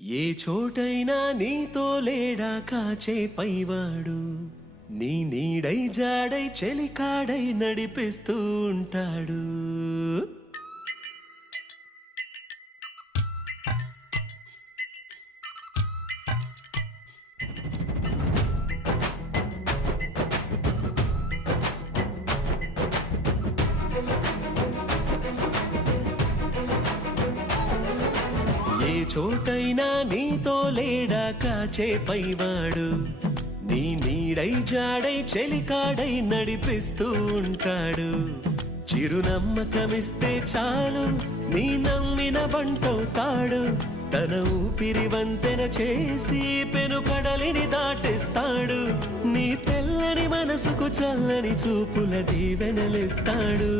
ఏ చోటైనా నీతో లేడా కాచే పైవాడు, నీ నీడై జాడై చెలికాడై నడిపిస్తూ ఉంటాడు. ఏ చోటైనా నీతో లేడా కాచే పైవాడు, నీ నీడై జాడై చెలికాడై నడిపిస్తూ ఉంటాడు. చిరునమ్మకమిస్తే చాలు నీ నమ్మిన బంటవుతాడు. తన ఊపిరి వంతెన చేసి పెను కడలిని దాటేస్తాడు. నీ తెల్లని మనసుకు చల్లని చూపుల దీవెనలిస్తాడు.